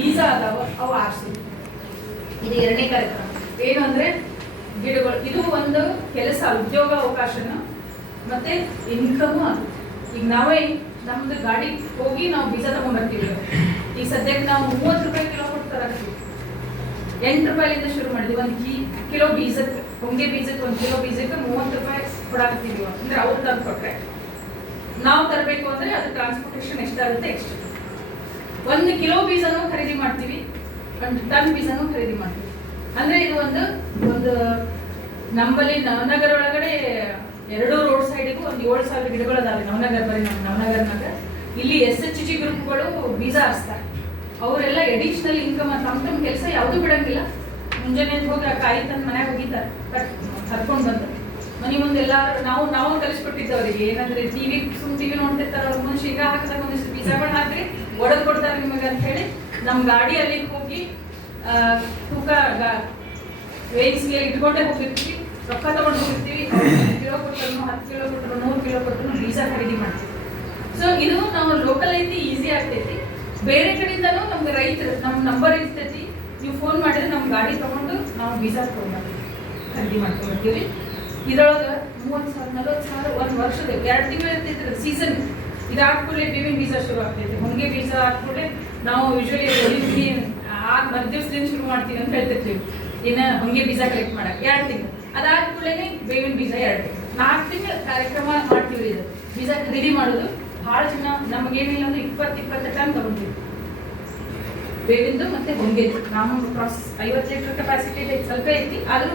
ಬೀಜ ಅದಾವ ಅವು ಆರಿಸೋದು. ಇದು ಎರಡನೇ ಕಾರ್ಯಕ್ರಮ. ಏನು ಅಂದ್ರೆ ಗಿಡಗಳು, ಇದು ಒಂದು ಕೆಲಸ, ಉದ್ಯೋಗ ಅವಕಾಶನ ಮತ್ತೆ ಇನ್ಕಮು ಅದು. ಈಗ ನಾವೇ ನಮ್ದು ಗಾಡಿ ಹೋಗಿ ನಾವು ಬೀಜ ತಗೊಂಡ್ಬರ್ತೀವಿ. ಈಗ ಸದ್ಯಕ್ಕೆ ನಾವು 30 ರೂಪಾಯಿ ಕಿಲೋ ಕೊಡ್ತಾರ, 8 ರೂಪಾಯಿಲಿಂದ ಶುರು ಮಾಡಿದ್ವಿ. 1 ಕಿಲೋ ಬೀಜಕ್ಕೆ, ಹೊಂಗೆ ಬೀಜಕ್ಕೆ 1 ಕಿಲೋ ಬೀಜಕ್ಕೆ 30 ರೂಪಾಯಿ ಕೊಡಾಕತ್ತೀವಿ. ಅಂದ್ರೆ ಅವ್ರು ತಂದು ಕೊಟ್ರೆ ನಾವು ತರಬೇಕು ಅಂದ್ರೆ ಅದು ಟ್ರಾನ್ಸ್ಪೋರ್ಟೇಷನ್ ಎಷ್ಟಾಗುತ್ತೆ ಎಕ್ಸ್ಟ್ರಾ. 1 ಕಿಲೋ ಬೀಜನೂ ಖರೀದಿ ಮಾಡ್ತೀವಿ, 1 ಟನ್ ಬೀಜನೂ ಖರೀದಿ ಮಾಡ್ತೀವಿ. ಅಂದ್ರೆ ಇದು ಒಂದು ನಮ್ಮಲ್ಲಿ ನವನಗರ ಒಳಗಡೆ 2 ರೋಡ್ ಸೈಡಿಗೂ ಒಂದು 7,000 ಗಿಡಗಳು ಅದಾವೆ. ನವನಗರ, ಬರೀ ನಮ್ಮ ನವನಗರನಾಗ ಇಲ್ಲಿ SHG ಗ್ರೂಪ್ಗಳು ಬೀಜ ಹರಿಸ್ತಾರೆ. ಅವರೆಲ್ಲ ಎಡಿಷನಲ್ ಇನ್ಕಮ್, ತಮ್ಮ ಕೆಲಸ ಯಾವುದು ಬಿಡಂಗಿಲ್ಲ. ಮುಂಜಾನೆ ಹೋಗಿ ಕಾಯಿ ತಂದು ಮನೆಗೆ ಹೋಗಿದ್ದಾರೆ, ಕರ್ಕೊಂಡು ಬಂದು ಮನೆ ಮುಂದೆಲ್ಲ ನಾವು ಕಲಿಸ್ಕೊಟ್ಟಿದ್ದವ್ರಿಗೆ. ಏನಂದ್ರೆ ಟಿವಿ ನೋಡ್ತಿರ್ತಾರೆ ಅವ್ರ ಮುಂದೆ ಶೇಂಗಾ ಹಾಕಿದಾಗ ಒಂದಿಷ್ಟು ಬೀಜಗಳು ಹಾಕ್ರಿ, ಒಡೆದು ಕೊಡ್ತಾರೆ ನಿಮಗೆ ಅಂತ ಹೇಳಿ ನಮ್ಮ ಗಾಡಿಯಲ್ಲಿ ಹೋಗಿ ತೂಕ ವೇಯಿಸ್ಗೆ ಇಟ್ಕೊಂಡೇ ಹೋಗಿರ್ತೀವಿ, ರೊಕ್ಕ ತಗೊಂಡು ಹೋಗಿರ್ತೀವಿ. 1 ಕಿಲೋ ಕೊಟ್ಟರು, 10 ಕಿಲೋ ಕೊಟ್ಟರು, 100 ಕಿಲೋ ಕೊಟ್ಟರು ಬೀಜ ಖರೀದಿ ಮಾಡ್ತೀವಿ. ಸೊ ಇದು ನಾವು ಲೋಕಲ್ ಐತಿ, ಈಸಿ ಆಗ್ತೈತಿ. ಬೇರೆ ಕಡೆಯಿಂದನೂ ನಮ್ಗೆ ರೈತರು ನಮ್ಮ ನಂಬರ್ ಇರ್ತೈತಿ, ನೀವು ಫೋನ್ ಮಾಡಿದ್ರೆ ನಮ್ಮ ಗಾಡಿ ತಗೊಂಡು ನಾವು ಬೀಜ ಖರೀದಿ ಮಾಡ್ಕೊಂಡ್ಬರ್ತೀವಿ. ಇದ್ರೊಳಗೆ 30,000 40,000 1 ವರ್ಷದ 2 ತಿಂಗಳು ಇರ್ತೈತಿ ಸೀಸನ್. ಇದಾದ್ಕೂಡಲೇ ಬೇವಿನ ಬೀಜ ಶುರು ಆಗ್ತೈತಿ. ಹೊಂಗೆ ಬೀಜ ಆದ್ಕೂಡಲೇ ನಾವು ಯೂಶುವಲಿ ಮರುದಿವ್ಸದಿಂದ ಶುರು ಮಾಡ್ತೀವಿ ಅಂತ ಹೇಳ್ತಿರ್ತೀವಿ. ಇನ್ನು ಹೊಂಗೆ ಬೀಜ ಕಲೆಕ್ಟ್ ಮಾಡಕ್ಕೆ 2 ತಿಂಗಳು, ಅದಾದ್ಕೂಡಲೇ ಬೇವಿನ ಬೀಜ 2 ತಿಂಗಳು, 4 ತಿಂಗಳು ಕಾರ್ಯಕ್ರಮ ಮಾಡ್ತೀವಿ. ಇದು ಬೀಜ ಖರೀದಿ ಮಾಡೋದು ಭಾಳ ಜನ ನಮಗೇನಿಲ್ಲ ಅಂದ್ರೆ 20 ಟನ್ ತಗೊಂತೀವಿ ಬೇವಿಂದು ಮತ್ತೆ ಹೊಂಗೆದು. ನಮ್ಮ ಪ್ರಾಸೆಸ್ 50 ಲೀಟರ್ ಕೆಪಾಸಿಟಿ ಸ್ವಲ್ಪ ಐತಿ. ಆದ್ರೂ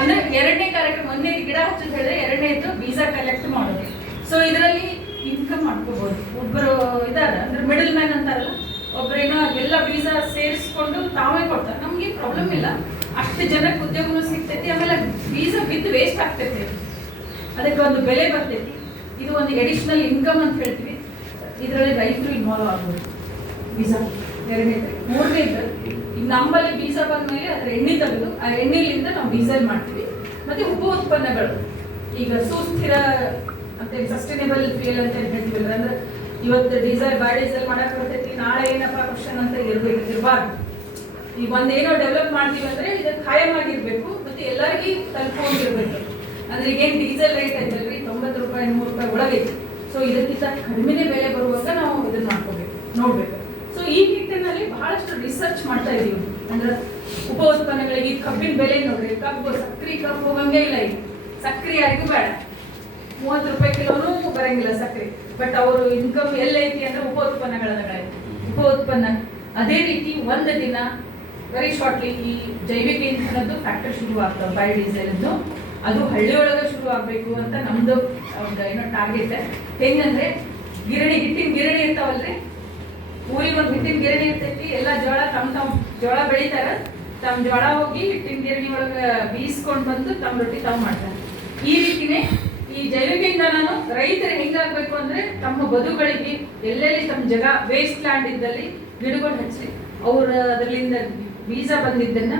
ಅಂದ್ರೆ 2ನೇ ಕಾರ್ಯಕ್ರಮ, 1ನೇ ಗಿಡ ಹಚ್ಚೋದು ಹೇಳಿದ್ರೆ 2ನೇದು ಬೀಜ ಕಲೆಕ್ಟ್ ಮಾಡೋದು. ಸೊ ಇದರಲ್ಲಿ ಇನ್ಕಮ್ ಮಾಡ್ಕೋಬಹುದು. ಒಬ್ಬರು ಇದಾರೆ ಅಂದ್ರೆ ಮಿಡಲ್ ಮ್ಯಾನ್ ಅಂತಾರಲ್ಲ, ಒಬ್ಬರೇನೋ ಎಲ್ಲ ಬೀಜ ಸೇರಿಸ್ಕೊಂಡು ತಾವೇ ಕೊಡ್ತಾರೆ. ನಮ್ಗೆ ಪ್ರಾಬ್ಲಮ್ ಇಲ್ಲ, ಅಷ್ಟು ಜನಕ್ಕೆ ಉದ್ಯೋಗನೂ ಸಿಗ್ತೈತಿ. ಆಮೇಲೆ ಬೀಜ ಬಿದ್ದು ವೇಸ್ಟ್ ಆಗ್ತೈತಿ, ಅದಕ್ಕೆ ಒಂದು ಬೆಲೆ ಬರ್ತೈತಿ. ಇದು ಒಂದು ಎಡಿಷನಲ್ ಇನ್ಕಮ್ ಅಂತ ಹೇಳ್ತೀವಿ. ಇದರಲ್ಲಿ ರೈತರು ಇನ್ವಾಲ್ವ್ ಆಗ್ಬೋದು. ಬೀಜ 2ನೇದು. 3ನೇದು, ಈಗ ನಮ್ಮಲ್ಲಿ ಬೀಜ ಬಂದ್ಮೇಲೆ ಅದ್ರ ಎಣ್ಣೆ ತೆಗೆದು ಆ ಎಣ್ಣೆಲಿಂದ ನಾವು ಡೀಸೆಲ್ ಮಾಡ್ತೀವಿ. ಮತ್ತೆ ಉಪ ಉತ್ಪನ್ನಗಳು, ಈಗ ಸುಸ್ಥಿರ ಅಂತ ಸಸ್ಟೈನೇಬಲ್ ಫ್ಯೂಯಲ್ ಅಂತ ಹೇಳ್ತೀವಲ್ಲ, ಅಂದ್ರೆ ಇವತ್ತು ಡೀಸೆಲ್ ಬಯೋಡೀಸೆಲ್ ಮಾಡಕ್ ಬರ್ತೈತಿ, ನಾಳೆ ಏನಪ್ಪ ಕ್ವಶನ್ ಅಂತ ಇರಬಾರ್ದು. ಈಗ ಒಂದೇನೋ ಡೆವಲಪ್ ಮಾಡ್ತೀವಿ ಅಂದ್ರೆ ಇದು ಖಾಯಂ ಆಗಿರ್ಬೇಕು, ಮತ್ತೆ ಎಲ್ಲರಿಗೂ ತಲುಪೋಗಿರ್ಬೇಕು. ಅಂದ್ರೆ ಈಗೇನು ಡೀಸೆಲ್ ರೇಟ್ ಐತಲ್ರಿ 90 ರೂಪಾಯಿ 100 ರೂಪಾಯಿ ಒಳಗೈತಿ. ಸೊ ಇದಕ್ಕಿಂತ ಕಡಿಮೆನೇ ಬೆಲೆ ಬರುವಾಗ ನಾವು ಇದನ್ನ ಮಾಡ್ಕೋಬೇಕು, ನೋಡ್ಬೇಕು. ಸೊ ಈ ನಿಟ್ಟಿನಲ್ಲಿ ಬಹಳಷ್ಟು ರಿಸರ್ಚ್ ಮಾಡ್ತಾ ಇದೀವಿ. ಅಂದ್ರೆ ಉಪ ಉತ್ಪನ್ನಗಳಿಗೆ ಕಬ್ಬಿನ ಬೆಲೆ ನೋಡ್ರಿ, ಕಬ್ಬು ಸಕ್ರೆ ಕಬ್ಬು ಹೋಗಂಗೆ ಇಲ್ಲ. ಈಗ ಸಕ್ರೆ ಯಾರಿಗೂ ಬೇಡ, 30 ರೂಪಾಯಿ ಕಿಲೋನೂ ಬರಂಗಿಲ್ಲ ಸಕ್ರೆ. ಬಟ್ ಅವರು ಇನ್ಕಮ್ ಎಲ್ಲೈತಿ ಅಂದ್ರೆ ಉಪ ಉತ್ಪನ್ನಗಳೈತಿ, ಉಪ ಉತ್ಪನ್ನ. ಅದೇ ರೀತಿ ಒಂದು ದಿನ ವೆರಿ ಶಾರ್ಟ್ಲಿ ಈ ಜೈವಿಕ ಇಂಧನದ್ದು ಫ್ಯಾಕ್ಟರಿ ಶುರು ಆಗ್ತವೆ, ಬಯೋಡೀಸೆಲ್ದು. ಅದು ಹಳ್ಳಿಯೊಳಗೆ ಶುರು ಆಗಬೇಕು ಅಂತ ನಮ್ದು ಒಂದು ಏನೋ ಟಾರ್ಗೆಟ್. ಹೆಂಗಂದ್ರೆ ಹಿಟ್ಟಿನ ಗಿರಣಿ ಇರ್ತಾವಲ್ರಿ, ಊರಿಗೆ ಒಂದು ಹಿಟ್ಟಿನ ಗಿರಣಿ ಇರ್ತೈತಿ. ಎಲ್ಲ ಜೋಳ ತಮ್ಮ ಜೋಳ ಬೆಳಿತಾರ, ತಮ್ಮ ಜೋಳ ಹೋಗಿ ಹಿಟ್ಟಿನ ಗಿರಣಿ ಒಳಗೆ ಬೀಸ್ಕೊಂಡು ಬಂದು ತಮ್ಮ ರೊಟ್ಟಿ ತಾವು ಮಾಡ್ತಾರೆ. ಈ ರೀತಿನೇ ಈ ಜೈವಿಕ ಇಂಧನನು ರೈತರು ಹೆಂಗಾಗಬೇಕು ಅಂದ್ರೆ ತಮ್ಮ ಬದುಗಳಿಗೆ ಎಲ್ಲೆಲ್ಲಿ ತಮ್ಮ ವೇಸ್ಟ್ ಲ್ಯಾಂಡ್ ಇದ್ದಲ್ಲಿ ಗಿಡಗಳು ಹಚ್ಚಿ, ಅವ್ರ ಅದರಿಂದ ಬೀಜ ಬಂದಿದ್ದನ್ನ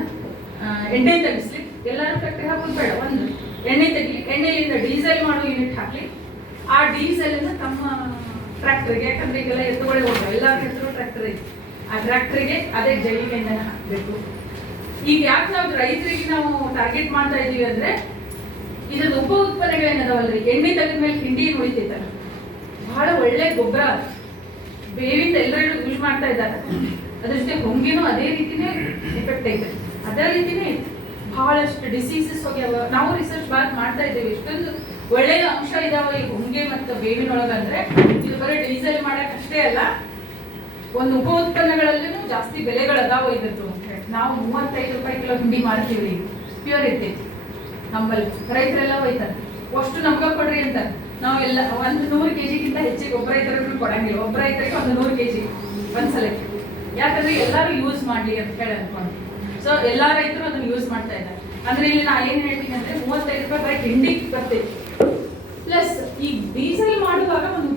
ಎಣ್ಣೆ ತೆಗಿಸ್ಲಿ. ಎಲ್ಲರೂ ಫ್ಯಾಕ್ಟ್ರಿ ಹಾಕೋದು ಬೇಡ, ಒಂದು ಎಣ್ಣೆ ತೆಗಿಲಿ, ಎಣ್ಣೆಯಿಂದ ಡೀಸೆಲ್ ಮಾಡೋ ಯೂನಿಟ್ ಹಾಕ್ಲಿ. ಆ ಡೀಸೆಲ್ ಅನ್ನ ತಮ್ಮ ಟ್ರ್ಯಾಕ್ಟರ್ಗೆ, ಯಾಕಂದ್ರೆ ಈಗೆಲ್ಲ ಎತ್ತುಗಳೇ ಹೋಗ್ತವೆ, ಎಲ್ಲರ ಹೆಸರು ಟ್ರ್ಯಾಕ್ಟರ್ ಐತಿ, ಆ ಟ್ರ್ಯಾಕ್ಟರ್ಗೆ ಅದೇ ಜೈವಿಕ ಇಂಧನ ಹಾಕಬೇಕು. ಈಗ ಯಾಕೆ ನಾವು ರೈತರಿಗೆ ನಾವು ಟಾರ್ಗೆಟ್ ಮಾಡ್ತಾ ಇದೀವಿ ಅಂದ್ರೆ, ಇದ್ರದ್ದು ಉಪ ಉತ್ಪನ್ನಗಳೇನದಾವಲ್ರಿ, ಎಣ್ಣೆ ತೆಗೆದ ಮೇಲೆ ಹಿಂಡಿ ಉಳಿತೈತಲ್ಲ, ಬಹಳ ಒಳ್ಳೆ ಗೊಬ್ಬರ. ಬೇವಿಂದ ಎಲ್ಲರೂ ಯೂಸ್ ಮಾಡ್ತಾ ಇದ್ದಾರೆ. ಅದ್ರ ಜೊತೆ ಹೊಂಗೆನೂ ಅದೇ ರೀತಿನೇ ಎಫೆಕ್ಟ್ ಐತೆ, ಅದೇ ರೀತಿನೇ ಬಹಳಷ್ಟು ಡಿಸೀಸಸ್ ಹೋಗ್ಯಾವ. ನಾವು ರಿಸರ್ಚ್ ಮಾಡ್ತಾ ಇದ್ದೇವೆ, ಎಷ್ಟೊಂದು ಒಳ್ಳೆಯ ಅಂಶ ಇದಾವ ಈ ಹೊಂಗೆ ಮತ್ತು ಬೇವಿನೊಳಗಂದ್ರೆ. ಇದು ಬರೀ ಡೀಸೆಲ್ ಮಾಡಕ್ ಅಷ್ಟೇ ಅಲ್ಲ, ಒಂದು ಉಪ ಉತ್ಪನ್ನಗಳಲ್ಲೂ ಜಾಸ್ತಿ ಬೆಲೆಗಳದಾವ ಇದ್ರದ್ದು. ನಾವು 35 ರೂಪಾಯಿ ಕಿಲೋ ಹಿಂಡಿ ಮಾಡ್ತೀವಿ, ಪ್ಯೂರ್ ಇರ್ತೈತಿ. ನಮ್ಮಲ್ಲಿ ರೈತರೆಲ್ಲ ಹೋಯ್ತಾರೆ, ಅಷ್ಟು ನಮ್ಗೆ ಕೊಡ್ರಿ ಅಂತ. ನಾವು ಎಲ್ಲ 100 kg ಹೆಚ್ಚಿಗೆ ಒಬ್ಬ ರೈತರಿಗೂ ಕೊಡಂಗಿಲ್ಲ. ಒಬ್ಬ ರೈತರಿಗೆ 100 kg ಒಂದ್ಸಲಕ್ಕೆ, ಯಾಕಂದ್ರೆ ಎಲ್ಲರೂ ಯೂಸ್ ಮಾಡ್ಲಿ ಅಂತ ಹೇಳಿ ಅನ್ಕೊಂಡು. ಸೊ ಎಲ್ಲಾ ರೈತರು ಅದನ್ನ ಯೂಸ್ ಮಾಡ್ತಾ ಇದ್ದಾರೆ. ಅಂದ್ರೆ ಇಲ್ಲಿ ನಾ ಏನ್ ಹೇಳ್ತೀನಿ ಅಂದ್ರೆ 35 ರೂಪಾಯಿ ಬರೀ ಹಿಂಡಿ ಬರ್ತೈತಿ. ಪ್ಲಸ್ ಈ ಡೀಸೆಲ್ ಮಾಡುವಾಗ ಒಂದು